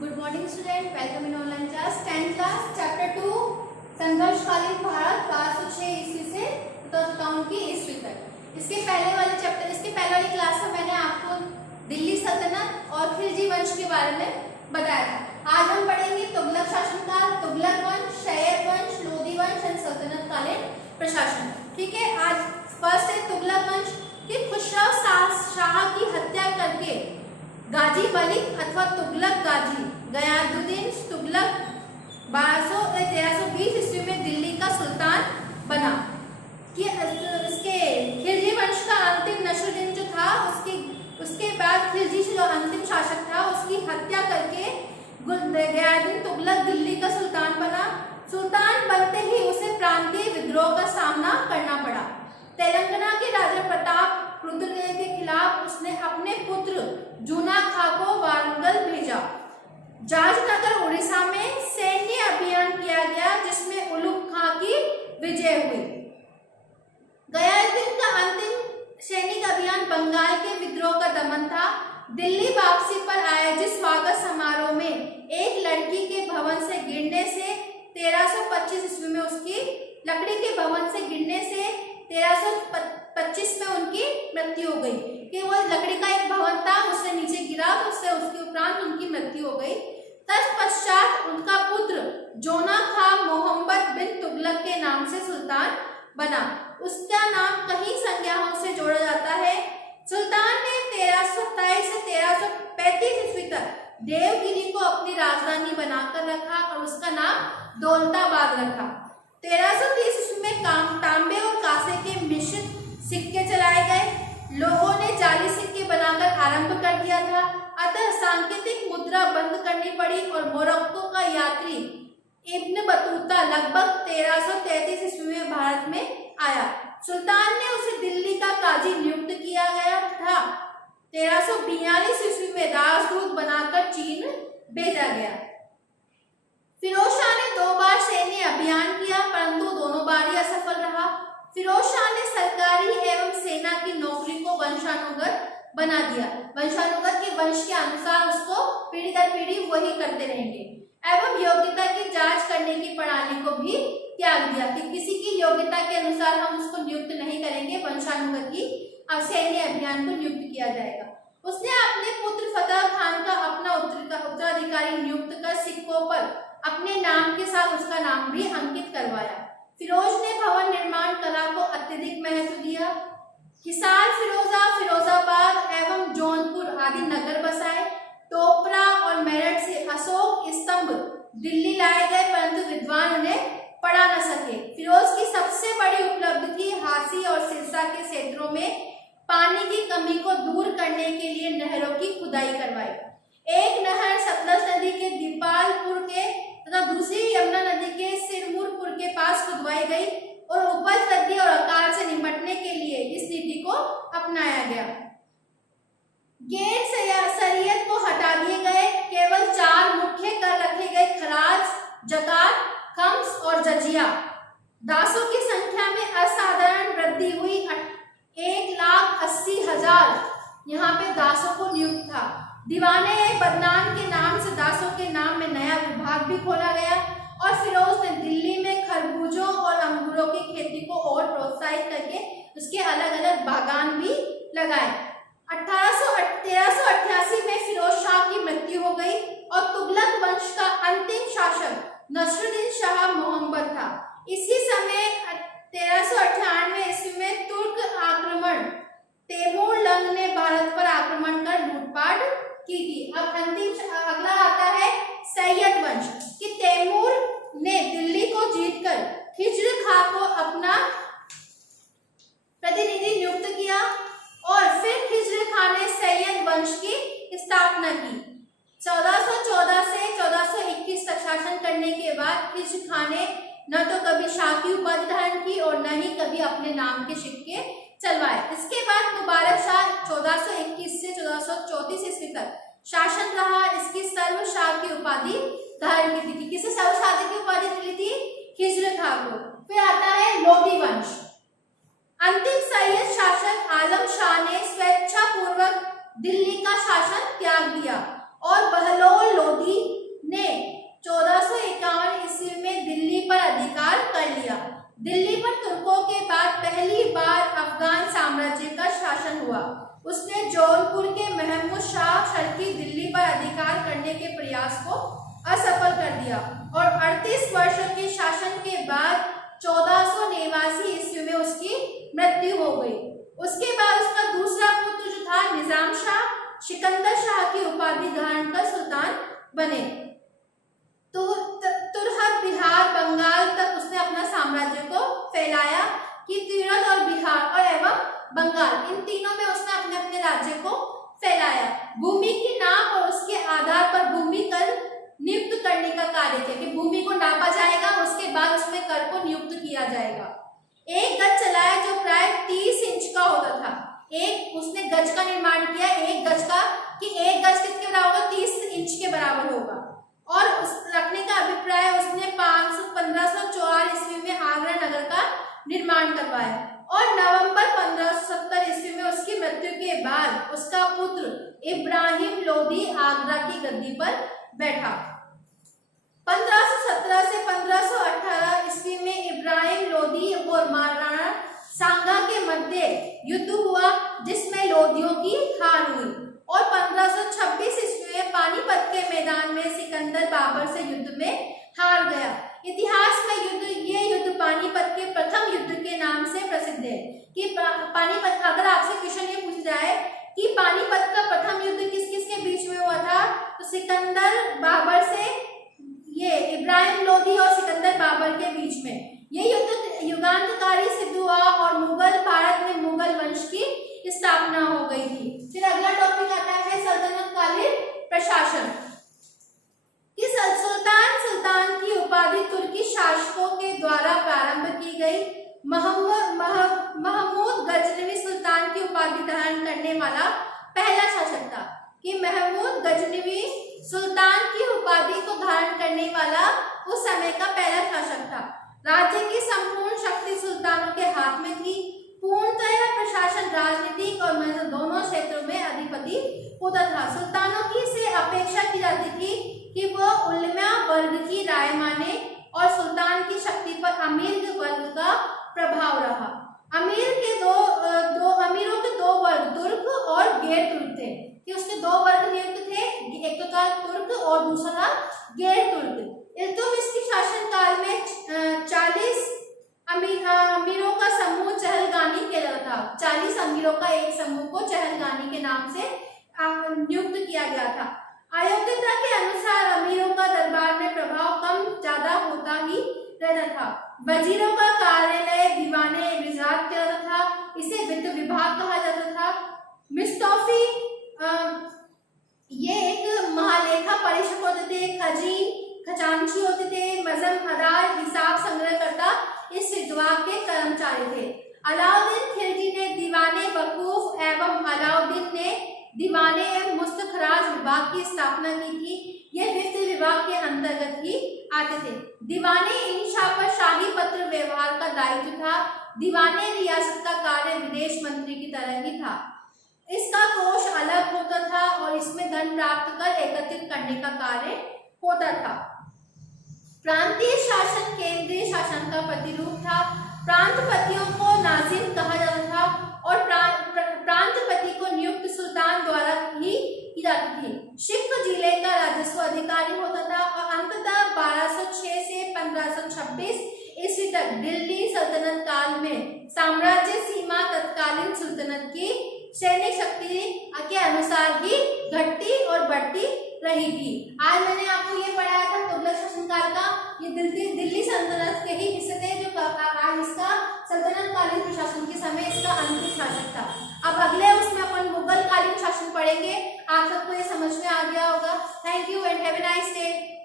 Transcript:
Good morning student, welcome in online class 10th class chapter 2 संघर्षकालीन भारत 1206 ईस्वी से 2051 ईस्वी तक। इसके पहले वाली क्लास में मैंने आपको दिल्ली सल्तनत और खिलजी वंश के बारे में बताया था। आज हम पढ़ेंगे तुगलक शासनकाल, तुगलक वंश, सैयद वंश, लोदी वंश और सल्तनत कालीन प्रशासन। ठीक है, आज फर्स्ट है तुगलक वंश कि खुसरो शाह की हत्या करके गाजी मलिक अथवा तुगलक गाजी गयासुद्दीन तुगलक 1320 ईस्वी में दिल्ली का सुल्तान बना। कि इसके खिलजी वंश का अंतिम नसरुद्दीन जो था उसके बाद खिलजी जो अंतिम शासक था उसकी हत्या करके गयासुद्दीन तुगलक दिल्ली का सुल्तान बना। सुल्तान बनते ही उसे प्रांतीय विद्रोह का सामना करना पड़ा। तेलंगाना के राजा प्रताप रुद्रदेव के खिलाफ उसने अपने पुत्र जूना खां को वारंगल भेजा। जाजनगर उड़ीसा में सैन्य अभियान किया गया जिसमें उलुग खां की विजय हुई। गयासुद्दीन का अंतिम सैनिक अभियान बंगाल के विद्रोह का दमन था। दिल्ली वापसी पर आयोजित स्वागत समारोह में एक लड़की के भवन से गिरने से 1325 ईस्वी में उसकी लकड़ी के भवन से गिरने से 1325 में उनकी मृत्यु हो गई। कि वो लकड़ी का एक भवन था, उससे नीचे गिरा तो उसके उपरांत उनकी मृत्यु हो गई। तत्पश्चात उनका पुत्र जोना खां मोहम्मद बिन तुगलक के नाम से सुल्तान बना। उसका नाम कई संज्ञाओं से जोड़ा जाता है। सुल्तान ने 1327 से 1335 ईस्वी तक देवगिरी को अपनी राजधानी बनाकर रखा और उसका नाम दौलताबाद रखा। 1330 ईस्वी में तांबे और कांसे के मिश्रित सिक्के चलाए गए। लोगों ने जाली सिक्के बनाकर आरंभ कर दिया था, अतः सांकेतिक मुद्रा बंद करनी पड़ी और मोरक्को का यात्री इब्न बतूता लगभग 1333 ईस्वी में भारत में आया। सुल्तान ने उसे दिल्ली का काजी नियुक्त किया गया था। 1342 ईस्वी में राजदूत बनाकर चीन भेजा गया। फिरोज शाह ने 2 बार सैन्य अभियान किया परंतु दोनों बार ही असफल रहा। फिरोज शाह ने सरकारी एवं सेना की नौकरी को वंशानुगत बना दिया। वंशानुगत के वंश के अनुसार उसको पीढ़ी दर पीढ़ी वही करते रहेंगे एवं योग्यता की जांच करने की प्रणाली को भी त्याग दिया कि किसी की योग्यता के अनुसार हम उसको नियुक्त नहीं करेंगे, वंशानुगत ही सैन्य अभियान को नियुक्त किया जाएगा। उसने अपने पुत्र फतेह खान का अपना उत्तराधिकारी नियुक्त कर सिक्कों पर अपने नाम के साथ उसका नाम भी अंकित करवाया। फिरोज ने भवन निर्माण कला को अत्यधिक महत्व दिया। हिसार, फिरोजा, फिरोजाबाद एवं जौनपुर आदि नगर बसाए। टोपरा और मेरठ से अशोक स्तंभ दिल्ली लाए गए परंतु विद्वान उन्हें पढ़ा न सके। फिरोज की सबसे बड़ी उपलब्धि थी हासी और सिरसा के क्षेत्रों में पानी की कमी को दूर करने के लिए नहरों की खुदाई करवाई। एक नहर सतलज नदी के दीपालपुर के तथा दूसरी यमुना नदी के सिरमुरपुर के पास खुदवाई गई और उपज वृद्धि और अकाल से निपटने के लिए इस नीति को अपनाया गया। गैर शरीयत को हटा दिए गए। केवल 4 मुख्य कर रखे गए, खराज, जकात, खम्स और जजिया। दासों की संख्या में असाधारण वृद्धि हुई। 1,80,000 यहाँ पे दासों को नियुक्त था। दीवाने बदनान के नाम से दासों के नाम में नया विभाग भी खोला गया और फिरोज ने दिल्ली में खरबूजों और अंगूरों की खेती को और प्रोत्साहित करके उसके अलग अलग बागान भी लगाए। 1388 में फिरोज शाह की मृत्यु हो गई और तुगलक वंश का अंतिम शासक नसरुद्दीन शाह मोहम्मद था। इसी समय 1398 ईस्वी में तुर्क आक्रमण तैमूर लंग ने भारत पर आक्रमण कर लूटपाट की थी। अब अगला आता है सैयद वंश कि तैमूर ने दिल्ली को जीतकर खिज्र खां को अपना प्रतिनिधि नियुक्त किया और फिर खिज्र खां ने सैयद वंश की स्थापना की। 1414 से 1421 तक शासन करने के बाद खिज्र खां ने न तो कभी शाह की उपाधि धारण की और न ही कभी अपने नाम के सिक्के चलवाए। इसके बाद मुबारक शाह 1421 से 1434 ईस्वी तक शासन रहा। इसकी सर्व शाह की उपाधि धारण की थी। किसे सर्व शाह की उपाधि मिली थी? खिज्र खां को। फिर आता है लोदी वंश। अंतिम सैयद शासक आलम शाह ने स्वेच्छा पूर्वक दिल्ली का शासन त्याग दिया और बहलोल लोदी प्रयास को असफल कर दिया और 38 वर्षों के शासन के बाद 1489 ईस्वी में उसकी मृत्यु हो गई। उसके बाद उसका दूसरा पुत्र जो था निजाम शाह, सिकंदर शाह की उपाधि धारण कर सुल्तान बने। तो तुरहत, बिहार, बंगाल तक उसने अपना साम्राज्य को फैलाया कि तुरहत और बिहार और एवं बंगाल, इन तीनों में उसने अपने अपने राज्य को फैलाया। भूमि की नाप और उसके आधार पर भूमि कर नियुक्त करने का कार्य किया कि भूमि को नापा जाएगा, उसके बाद उसमें कर को नियुक्त किया जाएगा। एक गज चलाया जो प्राय 30 इंच का होता था। एक उसने गज का निर्माण किया, एक गज का, कि एक गज किसके बराबर होगा, 30 इंच के बराबर होगा। और उस रखने का अभिप्राय उसने 1504 ईस्वी में आगरा नगर का निर्माण करवाया और नवंबर 1570 ईस्वी में उसकी मृत्यु के बाद उसका पुत्र इब्राहिम लोदी आगरा की गद्दी पर बैठा। 1517 से 1518 ईस्वी में इब्राहिम लोदी और महाराणा सांगा के मध्य युद्ध हुआ जिसमें लोदियों की हार हुई और 1526 ईस्वी में पानीपत के मैदान में सिकंदर बाबर से युद्ध में हार गया। इतिहास में ये युद्ध पानीपत के प्रथम युद्ध के नाम से प्रसिद्ध है। कि पानीपत, अगर आपसे क्वेश्चन ये पूछ जाए कि पानीपत का प्रथम युद्ध किस किस के बीच में हुआ था, तो सिकंदर बाबर से, ये इब्राहिम लोदी और सिकंदर बाबर के बीच में ये युद्ध युगांतकारी सिद्ध हुआ और मुगल भारत में मुगल वंश की स्थापना हो गई थी। फिर अगला टॉपिक आता है सल्तनत कालीन प्रशासन। सुल्तान की उपाधि तुर्की शासकों के द्वारा प्रारंभ की गई। महमूद गजनवी सुल्तान की उपाधि धारण करने वाला पहला शासक था। कि महमूद गजनवी सुल्तान की उपाधि को धारण करने वाला उस समय का पहला शासक था। राज्य की संपूर्ण शक्ति सुल्तानों के हाथ में थी। पूर्णतः प्रशासन राजनीतिक और दोनों क्षेत्रों में अधिपति होता था। सुल्तानों की से अपेक्षा की जाती थी कि वह उलमा वर्ग की राय माने और सुल्तान की शक्ति पर अमीर वर्ग का प्रभाव रहा। अमीरों के दो वर्ग, तुर्क और गैर तुर्क थे। कि उसके दो वर्ग नियुक्त थे, एक तो था तुर्क और दूसरा था गैर तुर्क। इल्तुतमिश के शासनकाल में 40 अमीरों का समूह चहलगानी किया जाता था। 40 अमीरों का एक समूह को चहलगानी के नाम से नियुक्त किया गया था। अयोग्यता के अनुसार अमीरों का दरबार में प्रभाव कम ज्यादा होता ही रहता था। वजीरों का कार्यालय दीवाने विजात किया जाता था। इसे वित्त विभाग कहा जाता था। मिस्टॉफी ये एक महालेखा परीक्षक होते थे, खजांची होते थे, मजमहदार, हिसाब संग्रहकर्ता इस विभाग के कर्मचारी थे। अलाउद्दीन खिलजी ने दीवाने वकूफ एवं अलाउद्दीन ने दीवाने एवं मुस्तखराज विभाग की स्थापना की थी। ये वित्त विभाग के अंतर्गत ही आते थे। दीवाने इंशा पर शाही पत्र व्यवहार का दायित्व था। दीवाने रियासत का कार्य विदेश मंत्री की तरह ही था। इसका कोष अलग होता था और इसमें धन प्राप्त कर एकत्रित करने का कार्य होता था। प्रांतीय शासन केंद्रीय शासन का प्रतिरूप था। प्रांतपतियों को नाजिम कहा जाता था और प्रांतपति को नियुक्त सुल्तान द्वारा ही की जाती थी। सिख जिले का राजस्व अधिकारी होता था और अंततः 1206 से 1526 ईस्वी तक दिल्ली सल्तनत काल में साम्राज्य सीमा तत्कालीन सुल्तनत की सैनिक शक्ति के अनुसार ही घटती और बढ़ती रही थी। आज मैंने आपको ये पढ़ाया था तुगलक शासनकाल का। ये दिल्ली सल्तनत के ही हिस्से थे जो आज इसका सल्तनत कालीन प्रशासन के समय इसका अंतिम शासक था। अब अगले उसमें अपन मुगल कालीन शासन पढ़ेंगे। आप सबको ये समझ में आ गया होगा। Thank you and have a nice day.